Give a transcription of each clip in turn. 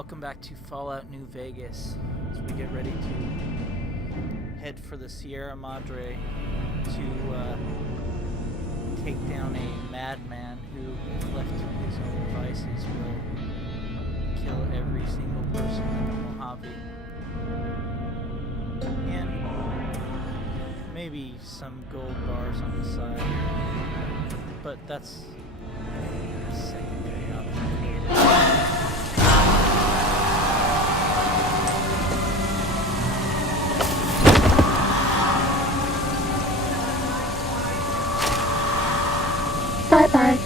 welcome back to Fallout New Vegas as we get ready to head for the Sierra Madre to take down a madman who, if left to his own devices, will kill every single person in the Mojave. And maybe some gold bars on the side, but that's a secondary option. Bye-bye.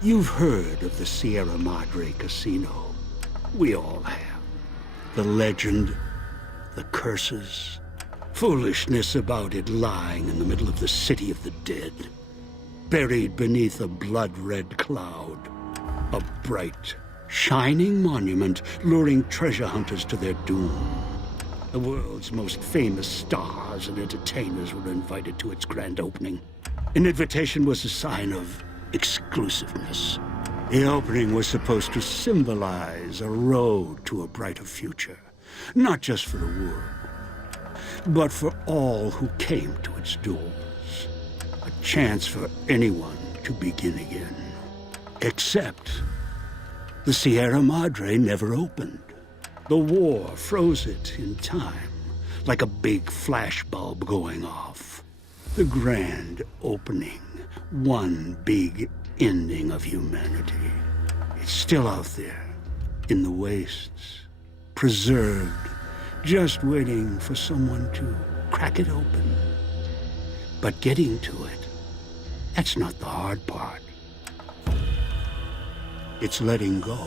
You've heard of the Sierra Madre Casino. We all have. The legend, the curses, foolishness about it lying in the middle of the city of the dead. Buried beneath a blood-red cloud. A bright, shining monument luring treasure hunters to their doom. The world's most famous stars and entertainers were invited to its grand opening. An invitation was a sign of exclusiveness. The opening was supposed to symbolize a road to a brighter future. Not just for the world, but for all who came to its doors. A chance for anyone to begin again. Except the Sierra Madre never opened. The war froze it in time, like a big flashbulb going off. The grand opening, one big ending of humanity. It's still out there, in the wastes, preserved, just waiting for someone to crack it open. But getting to it, that's not the hard part. It's letting go.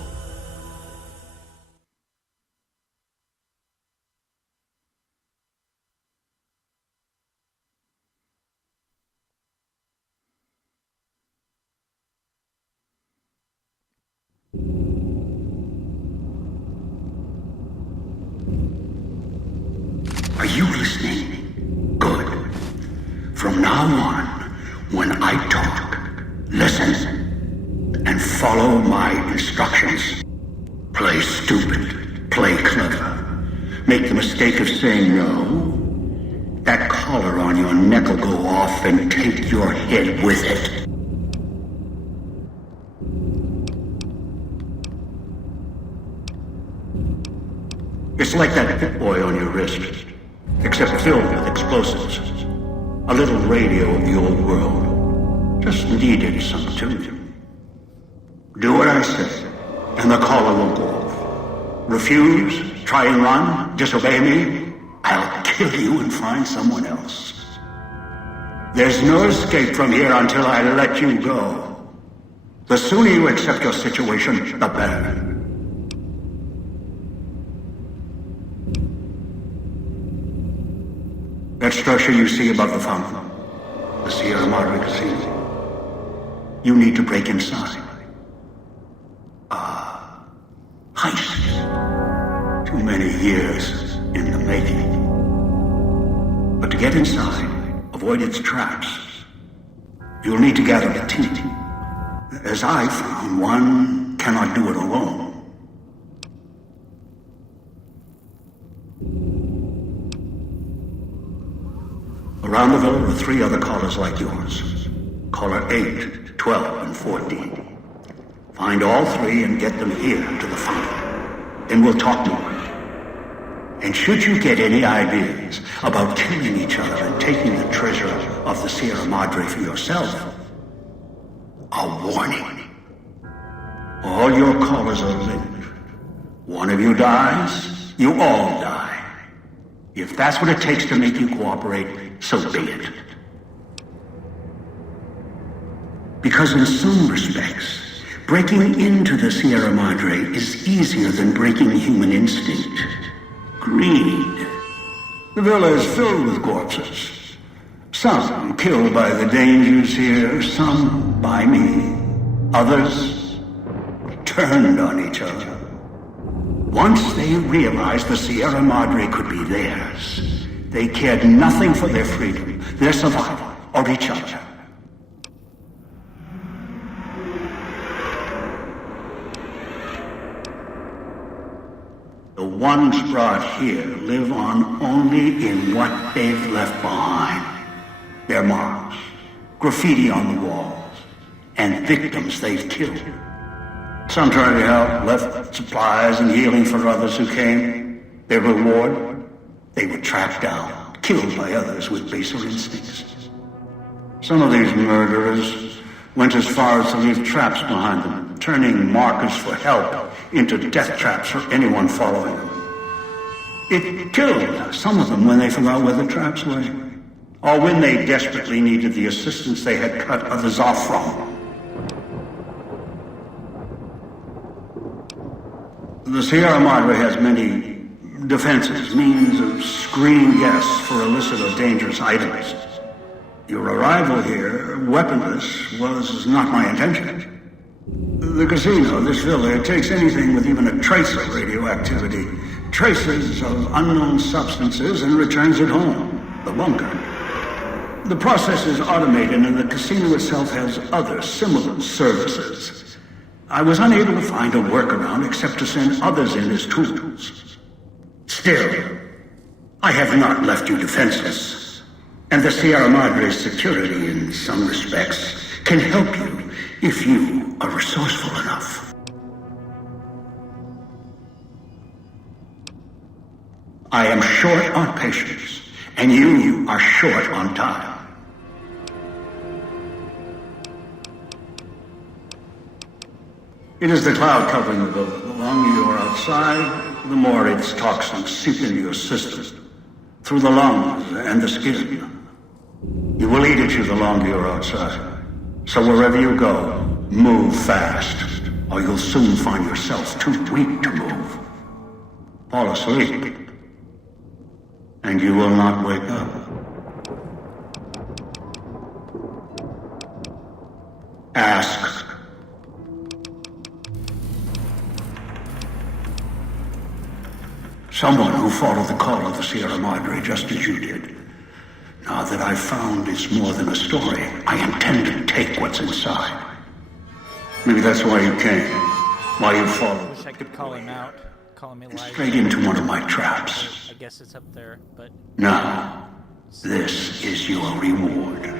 Are you listening? Good. From now on, when I talk, listen and follow my instructions. Play stupid, play clever. Make the mistake of saying no. That collar on your neck will go off and take your head with it. It's like that Pip Boy on your wrist, except filled with explosives. A little radio of the old world. Just needed some tuning. Do what I say, and the collar will go off. Refuse, try and run, disobey me, I'll kill you and find someone else. There's no escape from here until I let you go. The sooner you accept your situation, the better. That structure you see above the fountain, the Sierra Madre Casino. You need to break inside. Heist. Too many years in the making. But to get inside, avoid its traps, you'll need to gather a team. As I found, one cannot do it alone. Around the villa are 3 other callers like yours. Caller 8, 12, and 14. Find all 3 and get them here to the fountain. Then we'll talk more. And should you get any ideas about killing each other and taking the treasure of the Sierra Madre for yourself, a warning. All your callers are linked. One of you dies, you all die. If that's what it takes to make you cooperate, so be it. Because in some respects, breaking into the Sierra Madre is easier than breaking human instinct. Greed. The villa is filled with corpses. Some killed by the dangers here, some by me. Others turned on each other. Once they realized the Sierra Madre could be theirs, they cared nothing for their freedom, their survival, or each other. The ones brought here live on only in what they've left behind. Their marks, graffiti on the walls, and victims they've killed. Some tried to help, left supplies and healing for others who came. Their reward? They were tracked down, killed by others with baser instincts. Some of these murderers went as far as to leave traps behind them, turning markers for help into death traps for anyone following them. It killed some of them when they forgot where the traps were, or when they desperately needed the assistance they had cut others off from. The Sierra Madre has many defenses, means of screening guests for illicit or dangerous items. Your arrival here, weaponless, was not my intention. The casino, this villa, it takes anything with even a trace of radioactivity, traces of unknown substances, and returns it home, the bunker. The process is automated, and the casino itself has other similar services. I was unable to find a workaround except to send others in as tools. Still, I have not left you defenseless, and the Sierra Madre's security, in some respects, can help you if you are resourceful enough. I am short on patience, and you are short on time. It is the cloud covering the building. The longer you are outside, the more its toxins seep into your system, through the lungs and the skin. You will eat at you the longer you're outside. So wherever you go, move fast, or you'll soon find yourself too weak to move. Fall asleep, and you will not wake up. Ask. Someone who followed the call of the Sierra Madre just as you did. Now that I've found it's more than a story, I intend to take what's inside. Maybe that's why you came. Why you followed. Wish I could call him out. Call him alive. Straight into one of my traps. I guess it's up there, but... Now, this is your reward.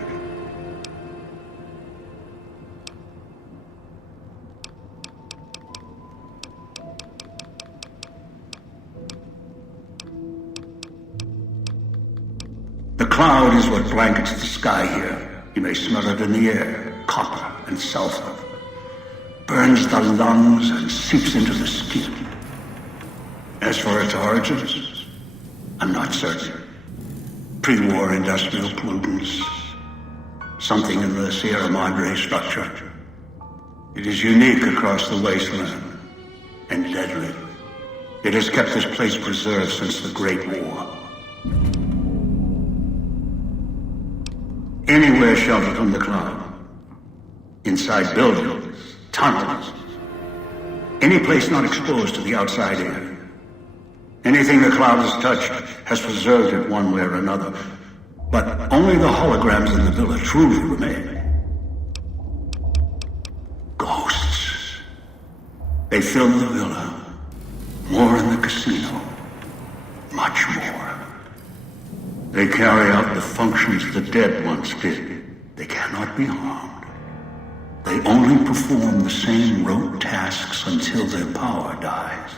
The cloud is what blankets the sky here. You may smell it in the air, copper and sulfur. Burns the lungs and seeps into the skin. As for its origins, I'm not certain. Pre-war industrial pollutants. Something in the Sierra Madre structure. It is unique across the wasteland, and deadly. It has kept this place preserved since the Great War. Anywhere sheltered from the cloud. Inside buildings, tunnels. Any place not exposed to the outside air. Anything the cloud has touched has preserved it one way or another. But only the holograms in the villa truly remain. Ghosts. They fill the villa. More in the casino. Much more. They carry out the functions the dead once did. They cannot be harmed. They only perform the same rote tasks until their power dies.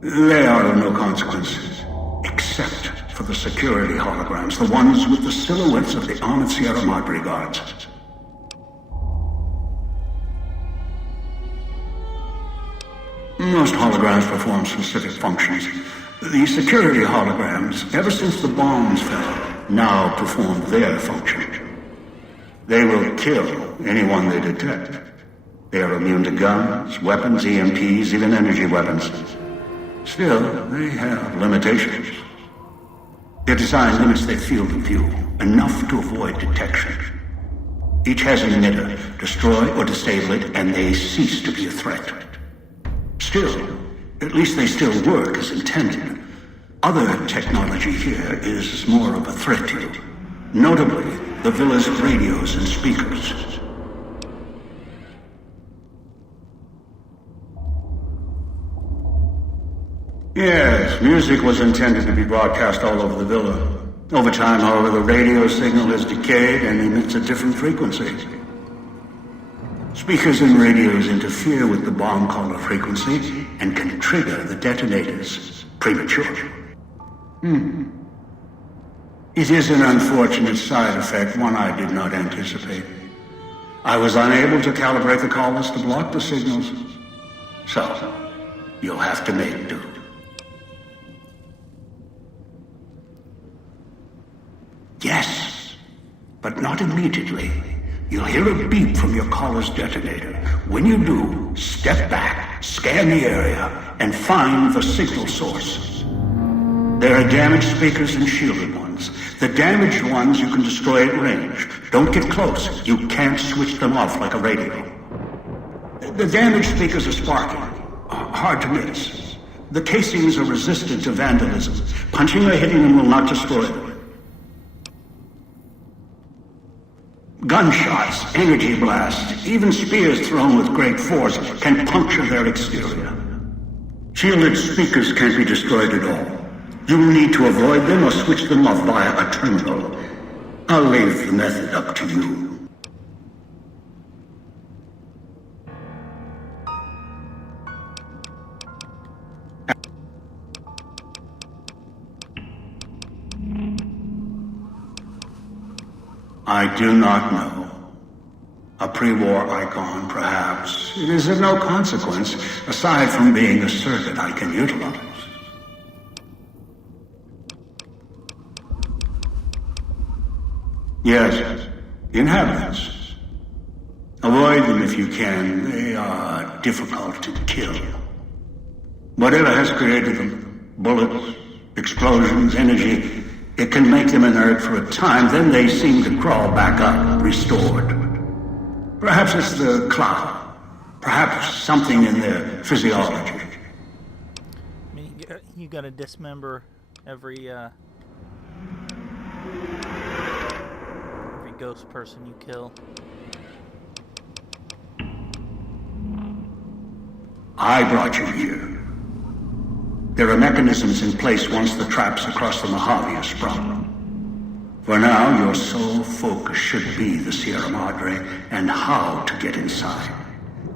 They are of no consequence, except for the security holograms, the ones with the silhouettes of the armored Sierra Madre guards. Most holograms perform specific functions. The security holograms, ever since the bombs fell, now perform their function. They will kill anyone they detect. They are immune to guns, weapons, EMPs, even energy weapons. Still, they have limitations. Their design limits their field of view, enough to avoid detection. Each has an emitter. Destroy or disable it, and they cease to be a threat. Still, At least they still work as intended. Other technology here is more of a threat to you. Notably, the villa's radios and speakers. Yes, music was intended to be broadcast all over the villa. Over time, however, the radio signal has decayed and emits a different frequency. Speakers and radios interfere with the bomb caller frequency and can trigger the detonators prematurely. It is an unfortunate side effect, one I did not anticipate. I was unable to calibrate the callers to block the signals. So, you'll have to make do. Yes, but not immediately. You'll hear a beep from your caller's detonator. When you do, step back, scan the area, and find the signal source. There are damaged speakers and shielded ones. The damaged ones you can destroy at range. Don't get close. You can't switch them off like a radio. The damaged speakers are sparking. Hard to miss. The casings are resistant to vandalism. Punching or hitting them will not destroy them. Gunshots, energy blasts, even spears thrown with great force can puncture their exterior. Shielded speakers can't be destroyed at all. You will need to avoid them or switch them off via a terminal. I'll leave the method up to you. I do not know. A pre-war icon, perhaps. It is of no consequence, aside from being a circuit I can utilize. Yes, inhabitants. Avoid them if you can. They are difficult to kill. Whatever has created them, bullets, explosions, energy, it can make them inert for a time, then they seem to crawl back up, restored. Perhaps it's the cloud. Perhaps something in their physiology. I mean, you gotta dismember every ghost person you kill. I brought you here. There are mechanisms in place once the traps across the Mojave are sprung. For now, your sole focus should be the Sierra Madre and how to get inside.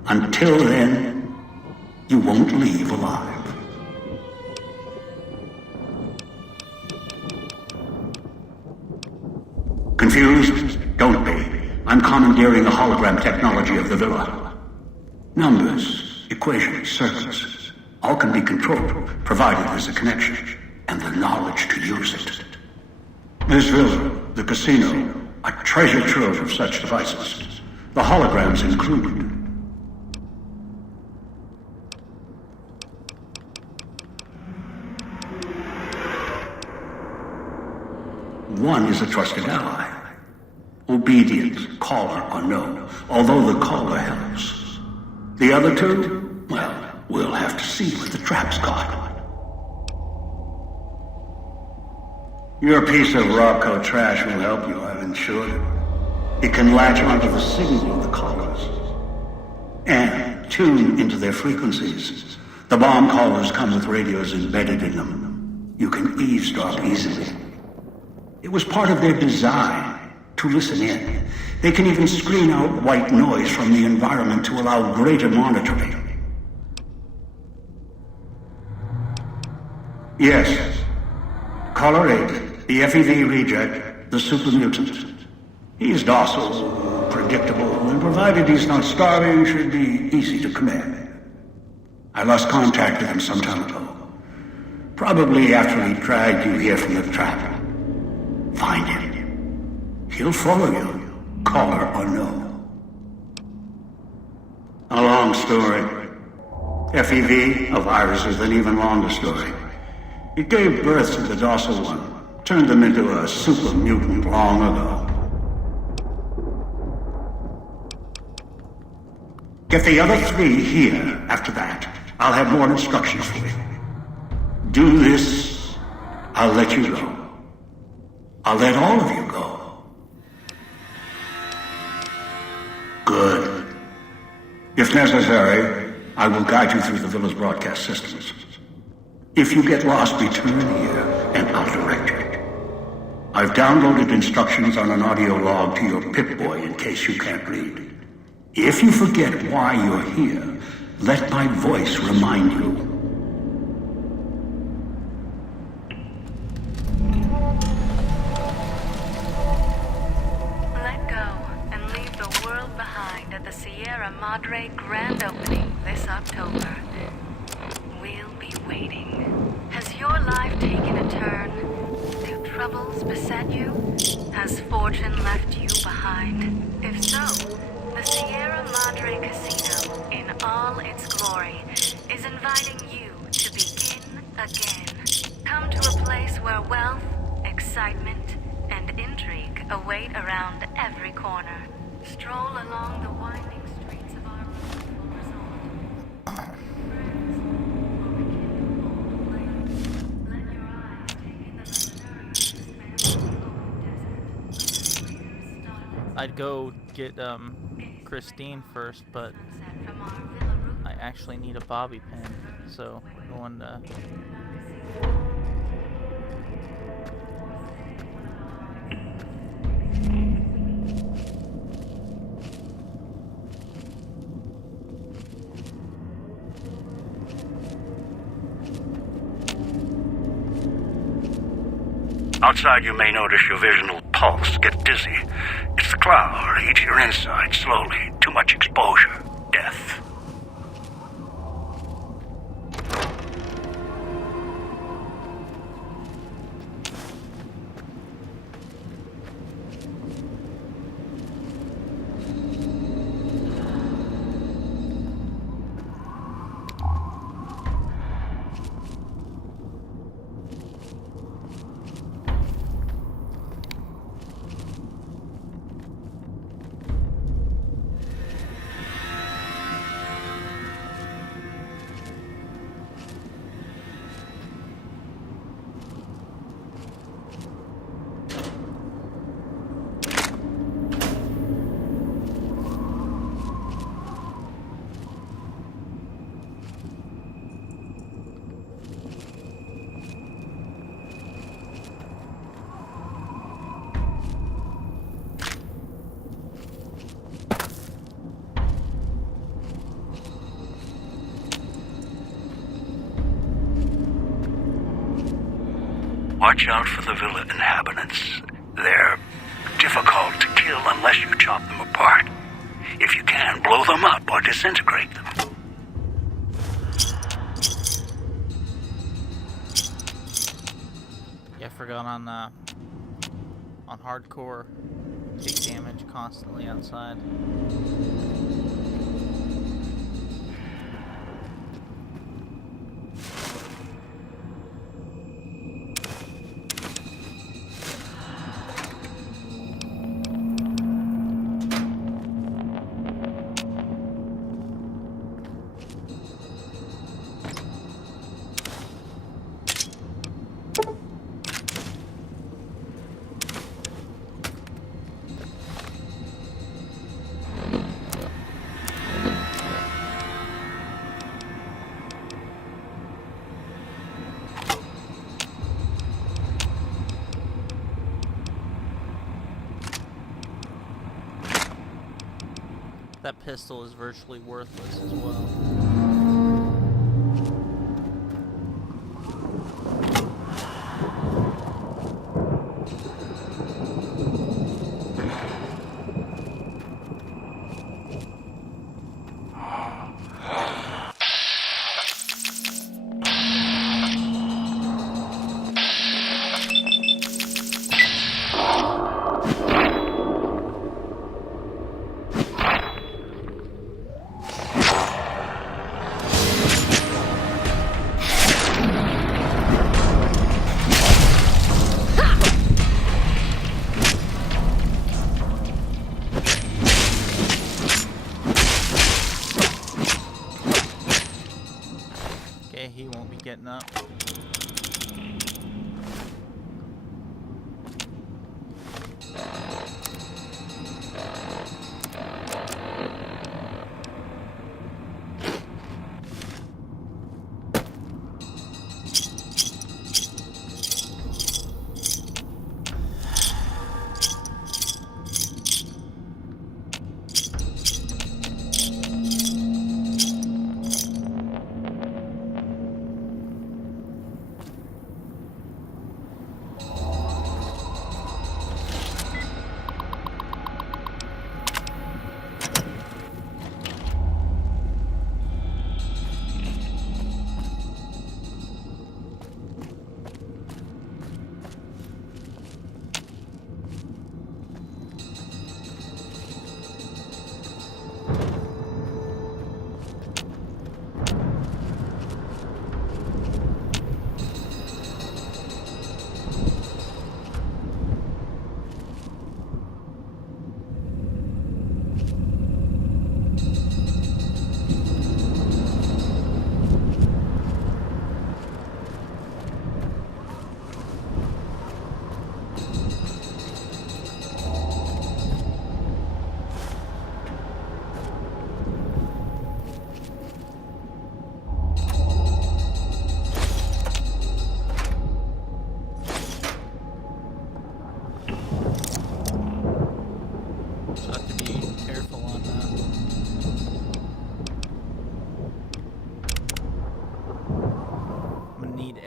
Until then, you won't leave alive. Confused? Don't be. I'm commandeering the hologram technology of the villa. Numbers, equations, circuits. All can be controlled, provided there's a connection, and the knowledge to use it. This villa, the casino, a treasure trove of such devices. The holograms included. One is a trusted ally. Obedient, caller or no, although the caller helps. The other two, well, we'll have to see what the trap's got. Your piece of Rocco trash will help you, I've ensured it. It can latch onto the signal of the callers and tune into their frequencies. The bomb callers come with radios embedded in them. You can eavesdrop easily. It was part of their design to listen in. They can even screen out white noise from the environment to allow greater monitoring. Yes. Caller 8, the FEV reject, the super mutant. He's docile, predictable, and provided he's not starving, should be easy to command. I lost contact with him some time ago. Probably after he dragged you here from the trap. Find him. He'll follow you, caller or no. A long story. FEV, a virus, is an even longer story. It gave birth to the docile one, turned them into a super mutant long ago. Get the other 3 here after that. I'll have more instructions for you. Do this, I'll let you go. I'll let all of you go. Good. If necessary, I will guide you through the villa's broadcast systems. If you get lost, return here, and I'll direct you. I've downloaded instructions on an audio log to your Pip-Boy in case you can't read. If you forget why you're here, let my voice remind you. Let go and leave the world behind at the Sierra Madre grand opening this October. We'll be waiting. Has your life taken a turn? Do troubles beset you? Has fortune left you behind? If so, the Sierra Madre Casino, in all its glory, is inviting you to begin again. Come to a place where wealth, excitement, and intrigue await around every corner. Stroll along the winding streets of our resort. Friends will rekindle old flames. Let your eyes take in the luxurious expanse of the open desert. I'd go get Christine first, but I actually need a bobby pin, so I'm going to... Outside, you may notice your vision will pulse, get dizzy. It's the cloud, eats your inside slowly. Too much exposure. Death. Watch out for the villa inhabitants. They're difficult to kill unless you chop them apart. If you can, blow them up or disintegrate them. Yeah, I forgot on hardcore, take damage constantly outside. That pistol is virtually worthless as well. he won't be getting up.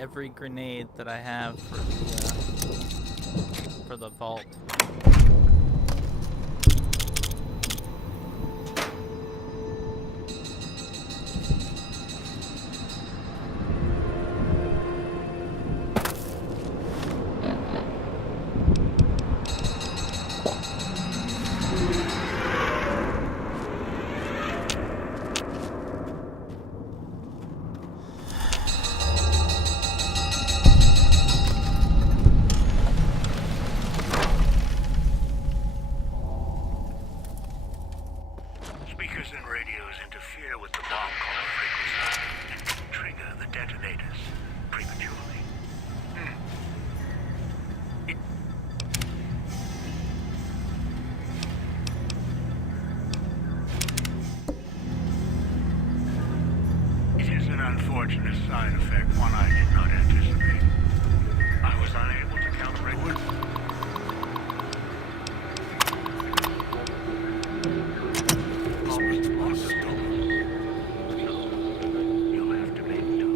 Every grenade that I have for the vault. Unfortunate side effect, one I did not anticipate. I was unable to calibrate with... Almost lost the soul. You'll have to make do.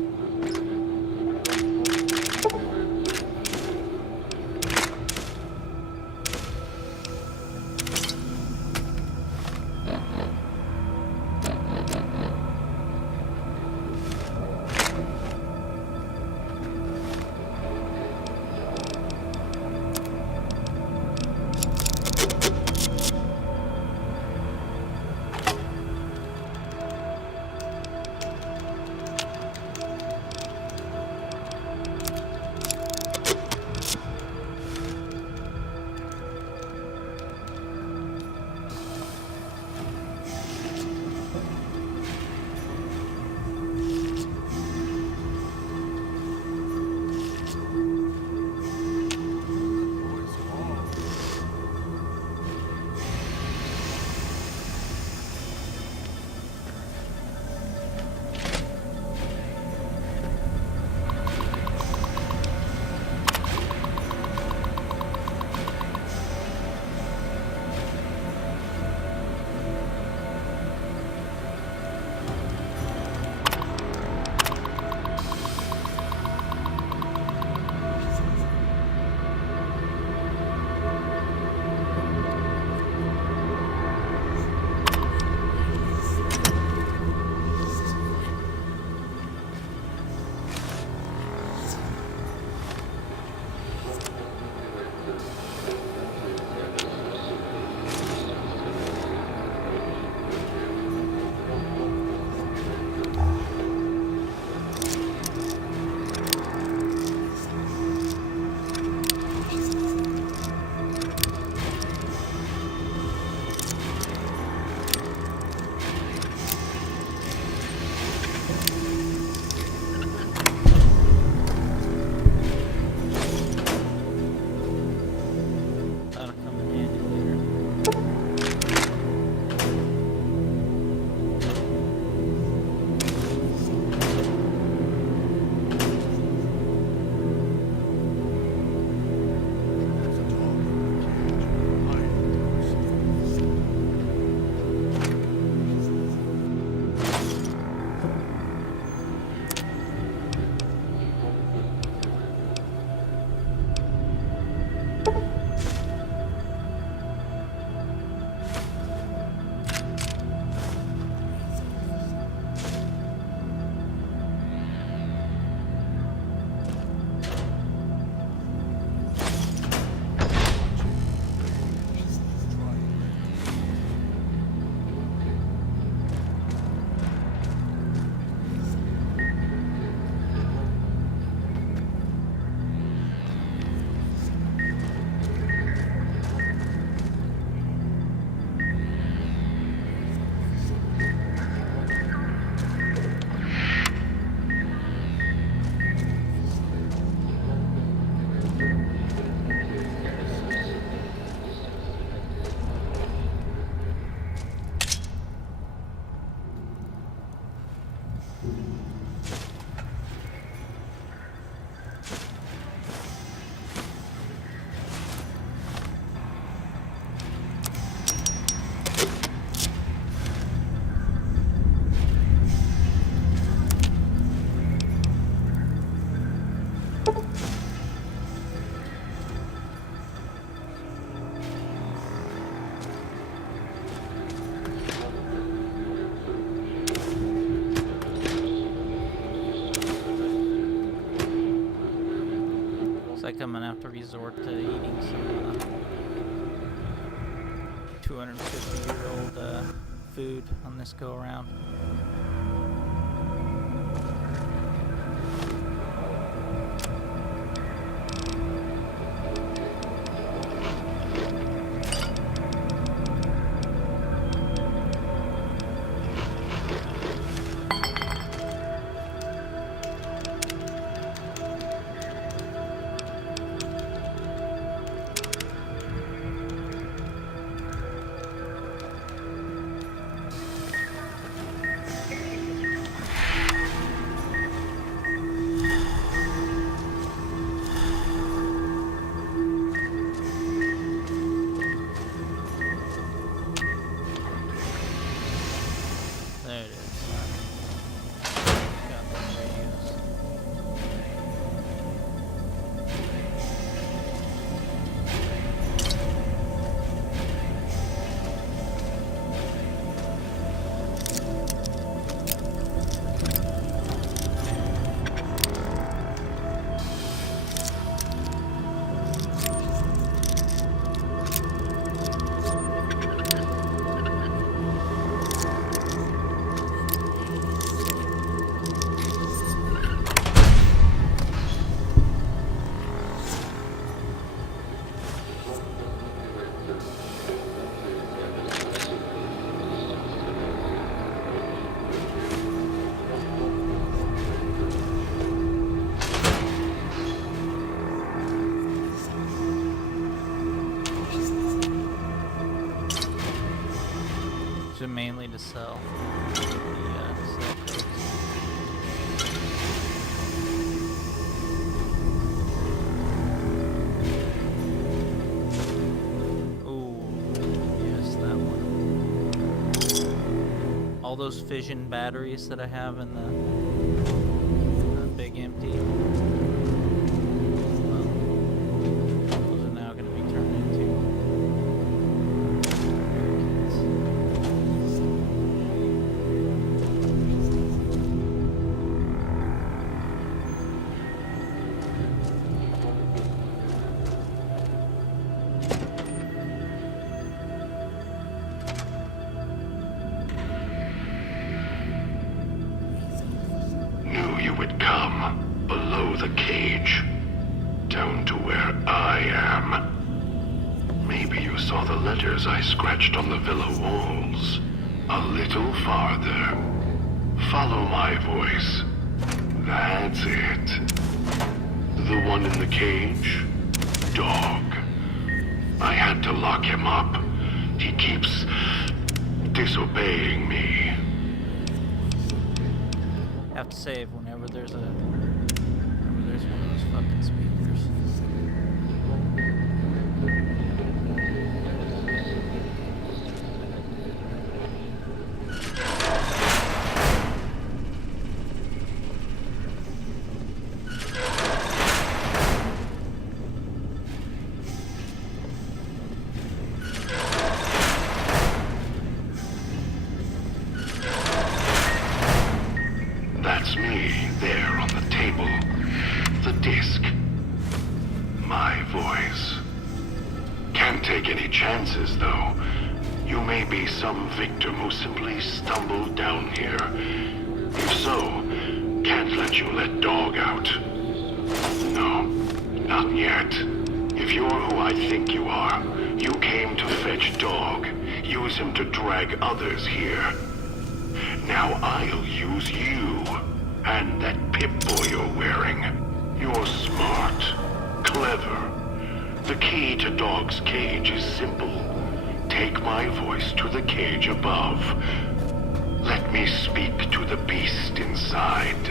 like I'm gonna have to resort to eating some 250-year-old food on this go around. Mainly to sell the cell codes. Ooh, yes, that one. All those fission batteries that I have in the big empty. Well, those are now going to be turned into I scratched on the villa walls. A little farther. Follow my voice. That's it. The one in the cage? Dog. I had to lock him up. He keeps disobeying me. Have to save whenever there's one of those fucking speakers. Some victim who simply stumbled down here. If so, can't let you let Dog out. No, not yet. If you're who I think you are, you came to fetch Dog, use him to drag others here. Now I'll use you, and that Pip-Boy you're wearing. You're smart, clever. The key to Dog's cage is simple. Take my voice to the cage above. Let me speak to the beast inside.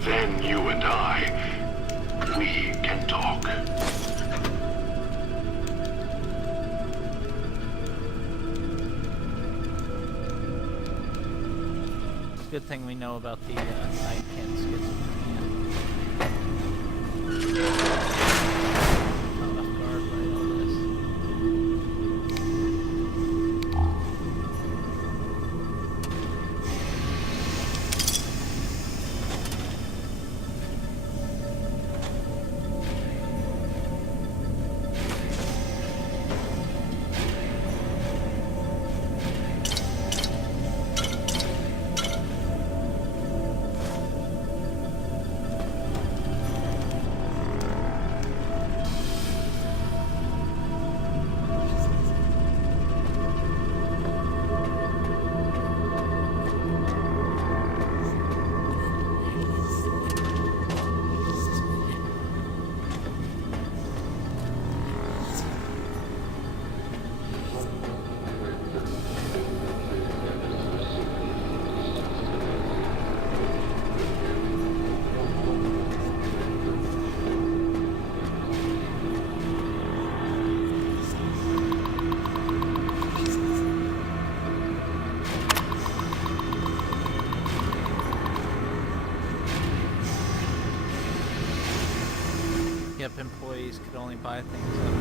Then you and I, we can talk. Good thing we know about the Nightkin schizophrenia. Caught off guard by all this. employees could only buy things up.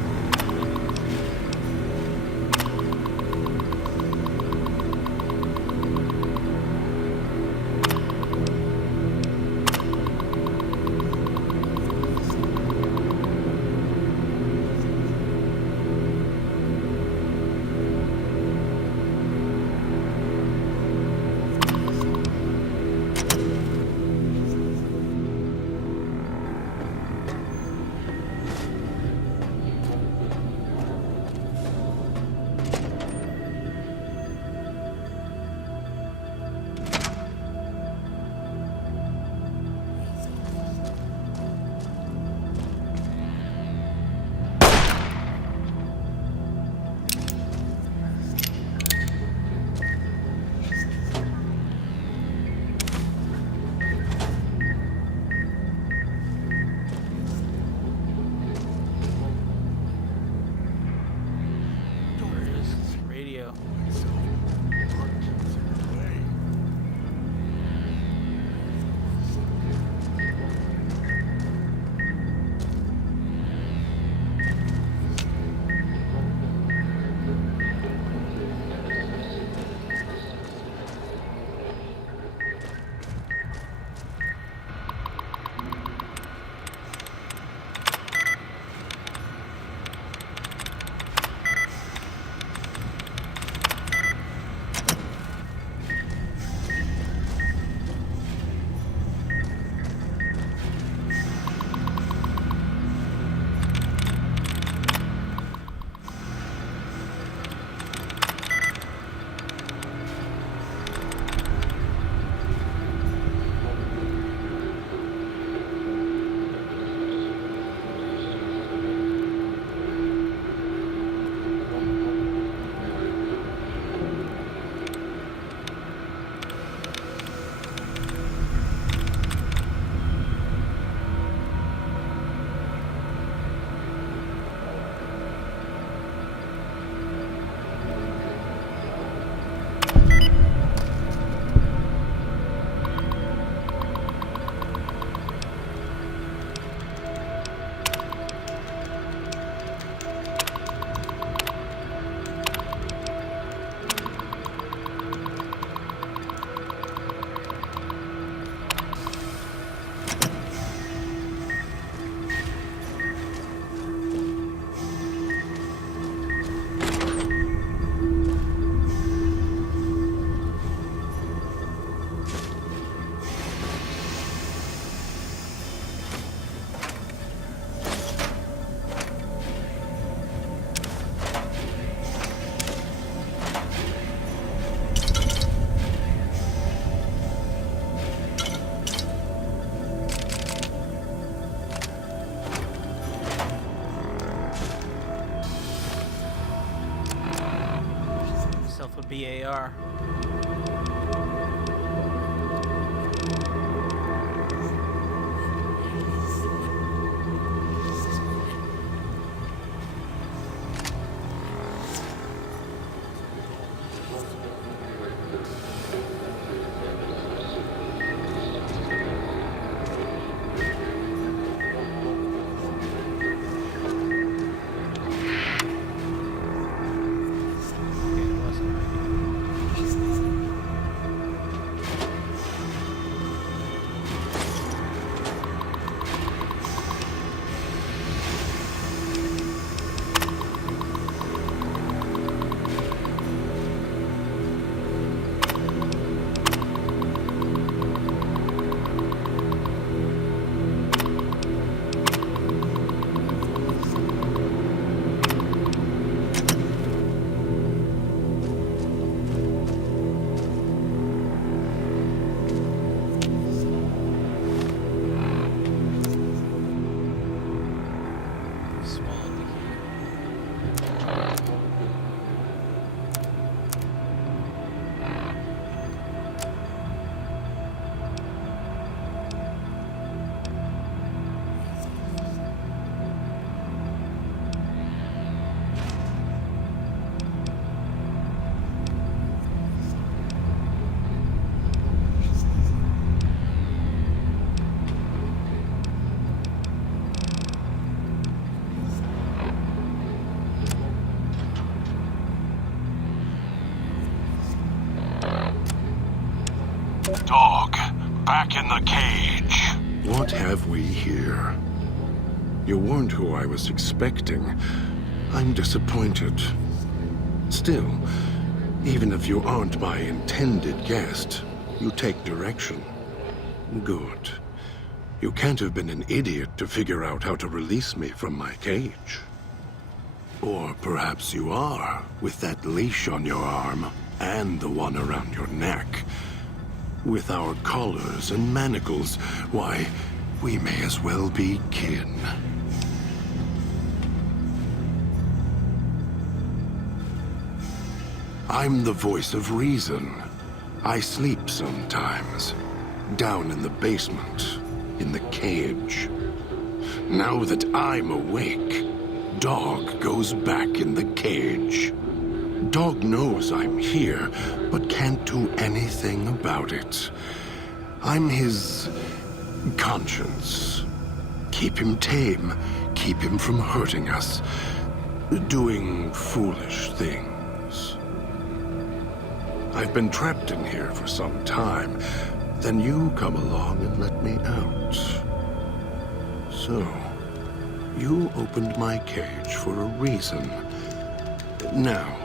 BAR. Okay, it wasn't right. Dog, back in the cage. What have we here? You weren't who I was expecting. I'm disappointed. Still, even if you aren't my intended guest, you take direction. Good. You can't have been an idiot to figure out how to release me from my cage. Or perhaps you are, with that leash on your arm, and the one around your neck. With our collars and manacles, why, we may as well be kin. I'm the voice of reason. I sleep sometimes, down in the basement, in the cage. Now that I'm awake, Dog goes back in the cage. Dog knows I'm here, but can't do anything about it. I'm his conscience. Keep him tame, keep him from hurting us, doing foolish things. I've been trapped in here for some time. Then you come along and let me out. So, you opened my cage for a reason. Now,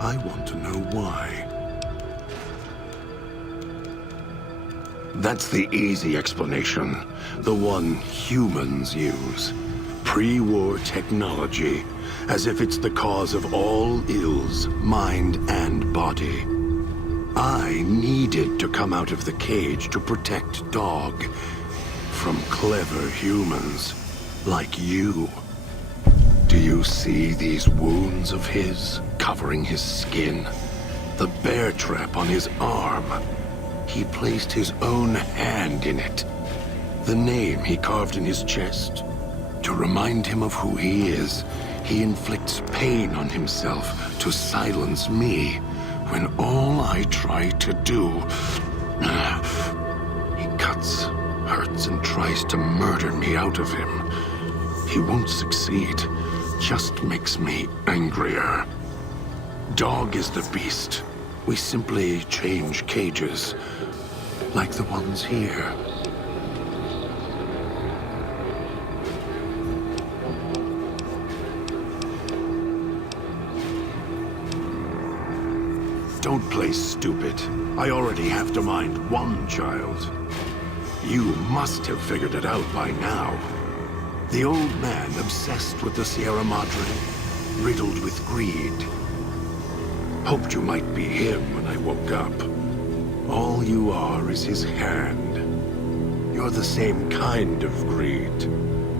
I want to know why. That's the easy explanation. The one humans use. Pre-war technology. As if it's the cause of all ills, mind and body. I needed to come out of the cage to protect Dog from clever humans like you. Do you see these wounds of his covering his skin? The bear trap on his arm. He placed his own hand in it. The name he carved in his chest. To remind him of who he is, he inflicts pain on himself to silence me. When all I try to do, he cuts, hurts, and tries to murder me out of him. He won't succeed, just makes me angrier. Dog is the beast. We simply change cages, like the ones here. Don't play stupid. I already have to mind one child. You must have figured it out by now. The old man obsessed with the Sierra Madre, riddled with greed. Hoped you might be him when I woke up. All you are is his hand. You're the same kind of greed.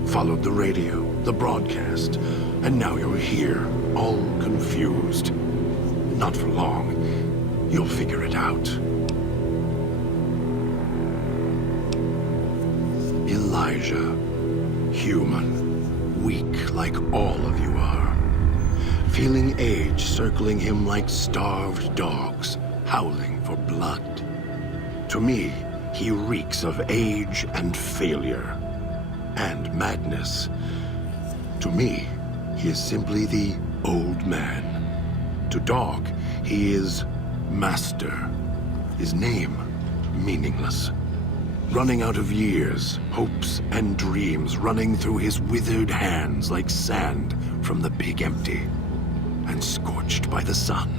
Followed the radio, the broadcast, and now you're here, all confused. Not for long. You'll figure it out. Elijah. Human. Weak like all of you are. Feeling age circling him like starved dogs, howling for blood. To me, he reeks of age and failure. And madness. To me, he is simply the old man. To Dog, he is Master. His name, meaningless. Running out of years, hopes and dreams running through his withered hands like sand from the big empty, and scorched by the sun.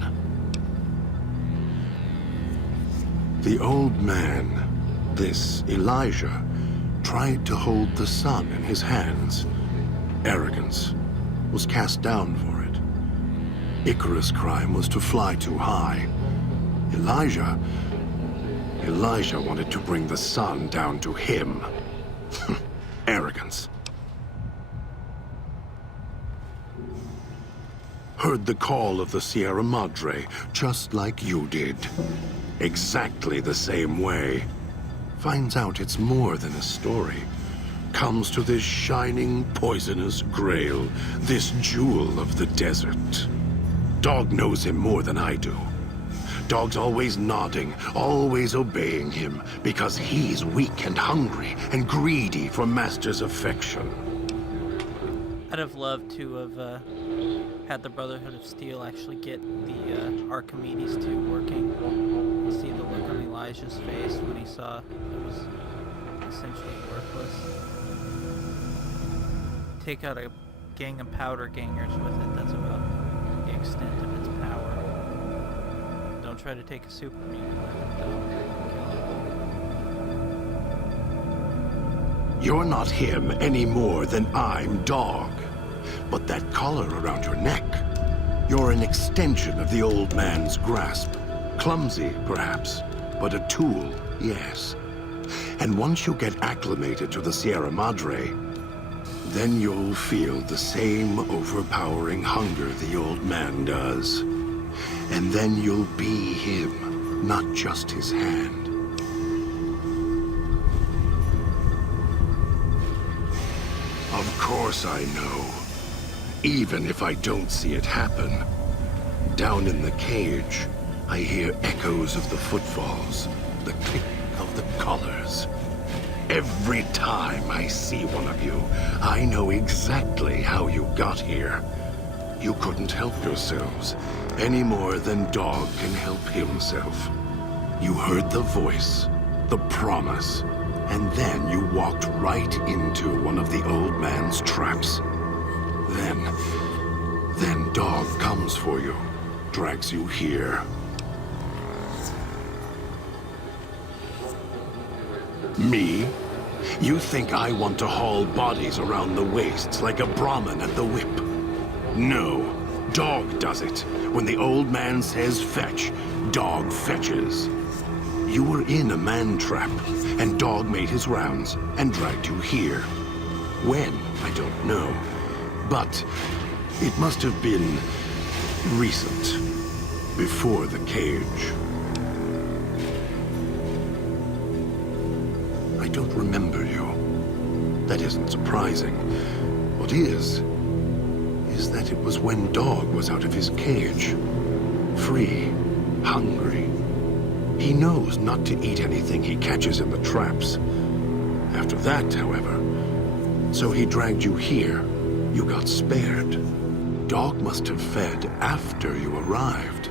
The old man, this Elijah, tried to hold the sun in his hands. Arrogance, was cast down for it. Icarus' crime was to fly too high. Elijah wanted to bring the sun down to him. Arrogance. Heard the call of the Sierra Madre, just like you did. Exactly the same way. Finds out it's more than a story. Comes to this shining, poisonous grail, this jewel of the desert. Dog knows him more than I do. Dog's always nodding, always obeying him, because he's weak and hungry and greedy for Master's affection. I'd have loved to have had the Brotherhood of Steel actually get the Archimedes 2 working. You see the look on Elijah's face when he saw it was essentially worthless. Take out a gang of powder gangers with it, that's about the extent of its power. Don't try to take a super mutant with it, though. You're not him any more than I'm Dog. But that collar around your neck, you're an extension of the old man's grasp. Clumsy, perhaps, but a tool, yes. And once you get acclimated to the Sierra Madre, then you'll feel the same overpowering hunger the old man does. And then you'll be him, not just his hand. Of course I know. Even if I don't see it happen. Down in the cage, I hear echoes of the footfalls, the click of the collars. Every time I see one of you, I know exactly how you got here. You couldn't help yourselves, any more than Dog can help himself. You heard the voice, the promise, and then you walked right into one of the old man's traps. Then Dog comes for you, drags you here. Me? You think I want to haul bodies around the wastes like a Brahmin at the whip? No, Dog does it. When the old man says fetch, Dog fetches. You were in a man trap, and Dog made his rounds and dragged you here. When, I don't know. But it must have been recent, before the cage. I don't remember you. That isn't surprising. What is that it was when Dog was out of his cage. Free, hungry. He knows not to eat anything he catches in the traps. After that, however, so he dragged you here. You got spared. Dog must have fed after you arrived.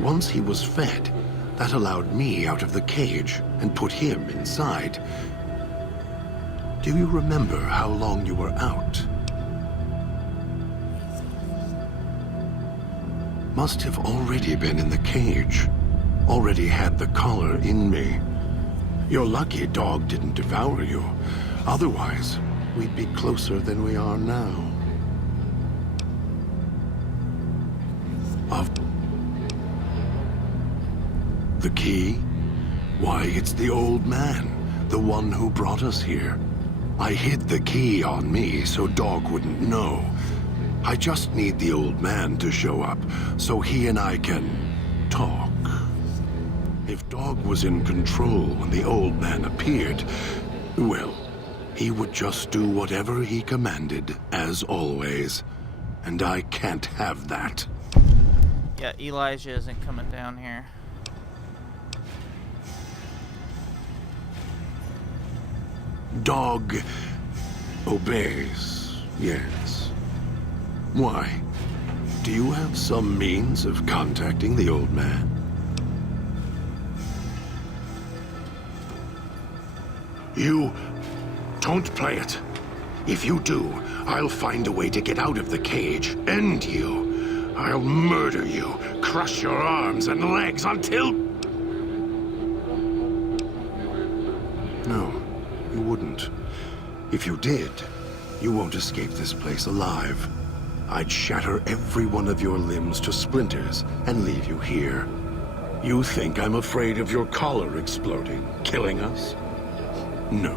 Once he was fed, that allowed me out of the cage and put him inside. Do you remember how long you were out? Must have already been in the cage. Already had the collar in me. You're lucky Dog didn't devour you. Otherwise, we'd be closer than we are now. The key? Why, it's the old man, the one who brought us here. I hid the key on me so Dog wouldn't know. I just need the old man to show up so he and I can talk. If Dog was in control when the old man appeared, well, he would just do whatever he commanded, as always. And I can't have that. Yeah, Elijah isn't coming down here. Dog obeys, yes. Why? Do you have some means of contacting the old man? You don't play it. If you do, I'll find a way to get out of the cage, end you. I'll murder you, crush your arms and legs until... No, you wouldn't. If you did, you won't escape this place alive. I'd shatter every one of your limbs to splinters and leave you here. You think I'm afraid of your collar exploding, killing us? No.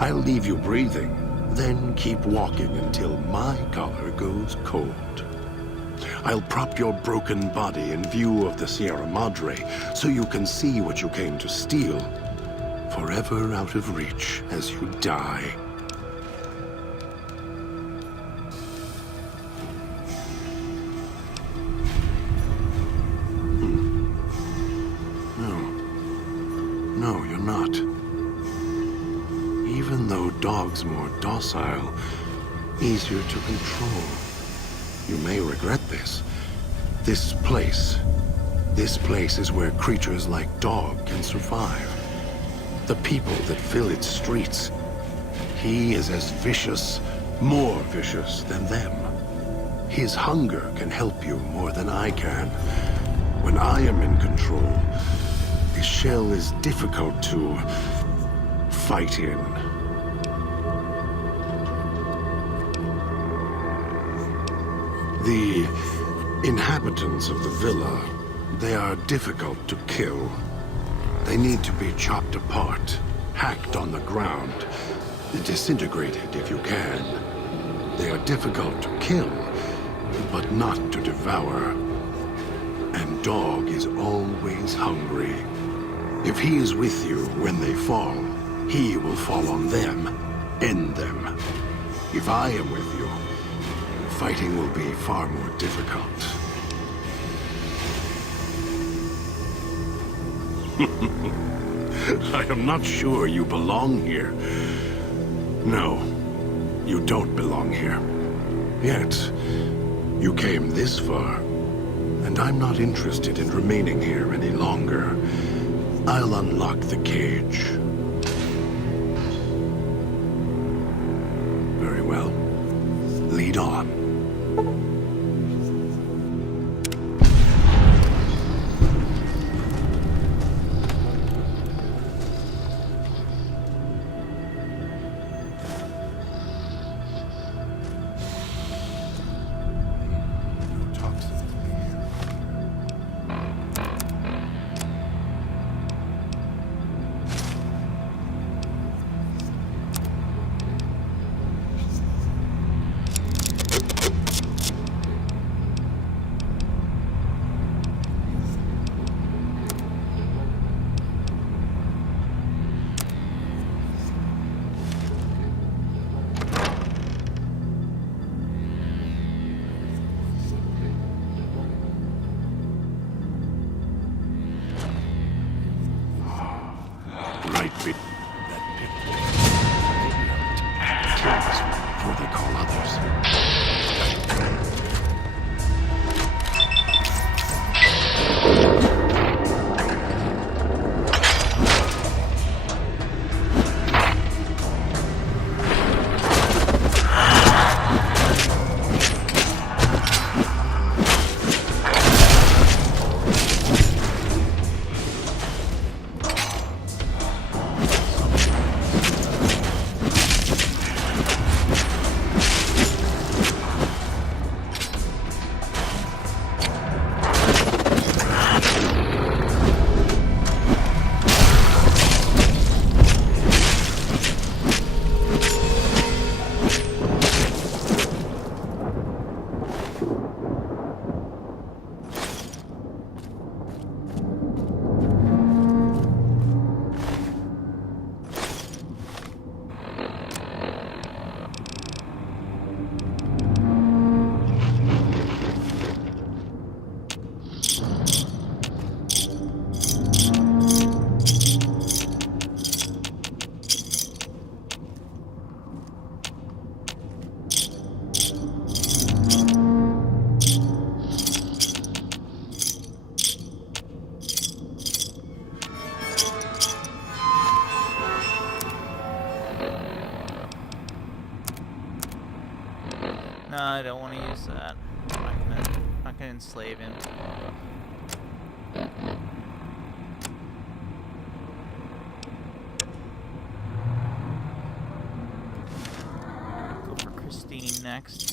I'll leave you breathing, then keep walking until my collar goes cold. I'll prop your broken body in view of the Sierra Madre so you can see what you came to steal, forever out of reach as you die. No, you're not. Even though Dog's more docile, easier to control. You may regret this. This place, This place is where creatures like Dog can survive. The people that fill its streets. He is as vicious, more vicious than them. His hunger can help you more than I can. When I am in control, the shell is difficult to fight in. The inhabitants of the villa, they are difficult to kill. They need to be chopped apart, hacked on the ground, disintegrated if you can. They are difficult to kill, but not to devour. And Dog is always hungry. If he is with you when they fall, he will fall on them, end them. If I am with you, fighting will be far more difficult. I am not sure you belong here. No, you don't belong here. Yet, you came this far, and I'm not interested in remaining here any longer. I'll unlock the cage. Very well. Lead on. No, I don't want to use that. I'm not gonna enslave him. Go for Christine next.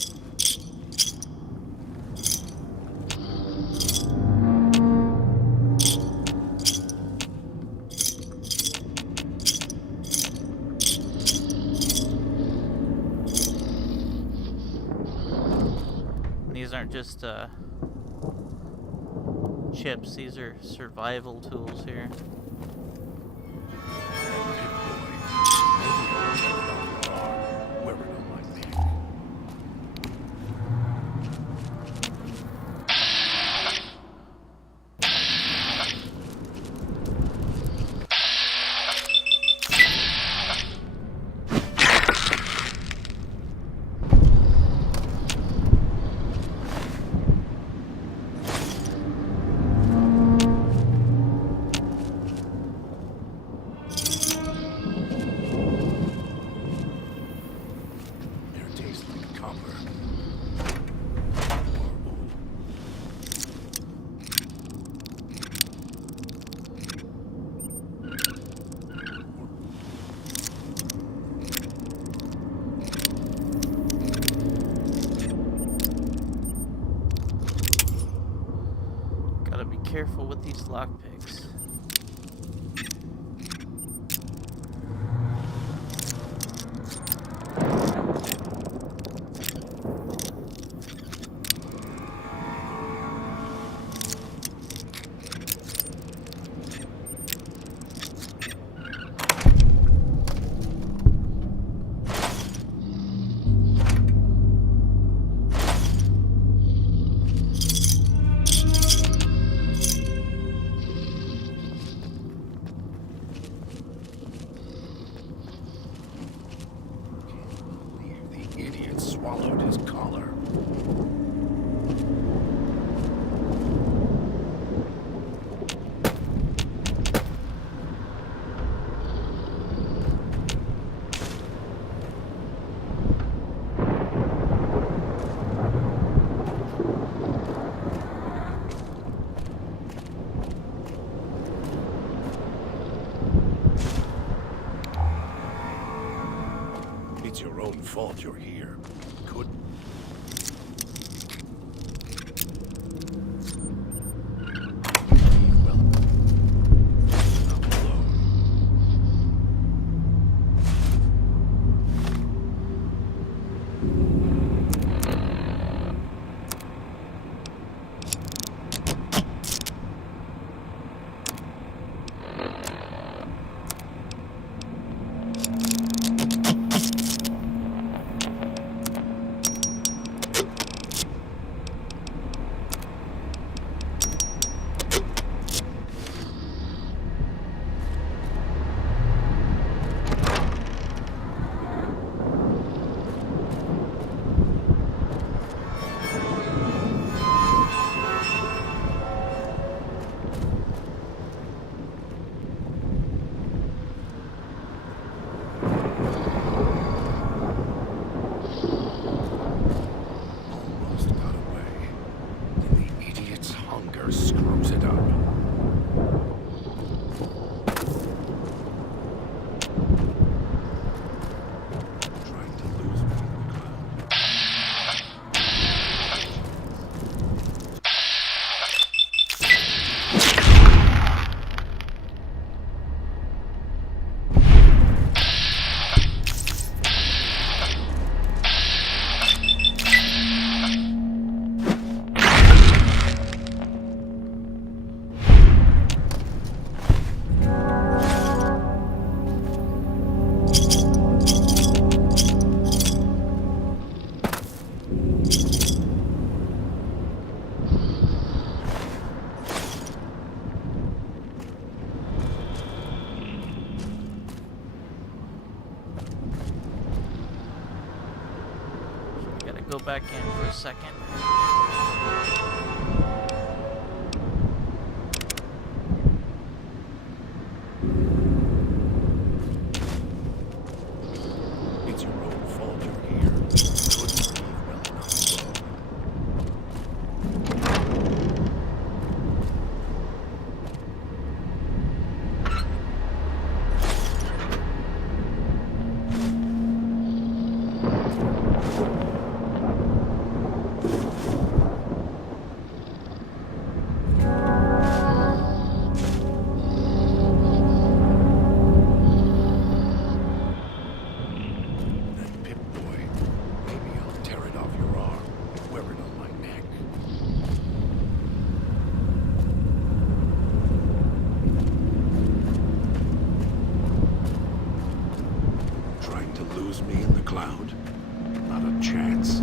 These aren't just chips, these are survival tools here. lockpicks. The idiot swallowed his collar. It's your own fault you're here. Could... Well, I'm alone. Almost got away. And the idiot's hunger screws it up. Trying to lose me in the cloud. Gotta go back in for a second. It's your own fault you're here. Couldn't leave well enough. That Pip-Boy. Maybe I'll tear it off your arm and wear it on my neck. Trying to lose me in the cloud? Not a chance.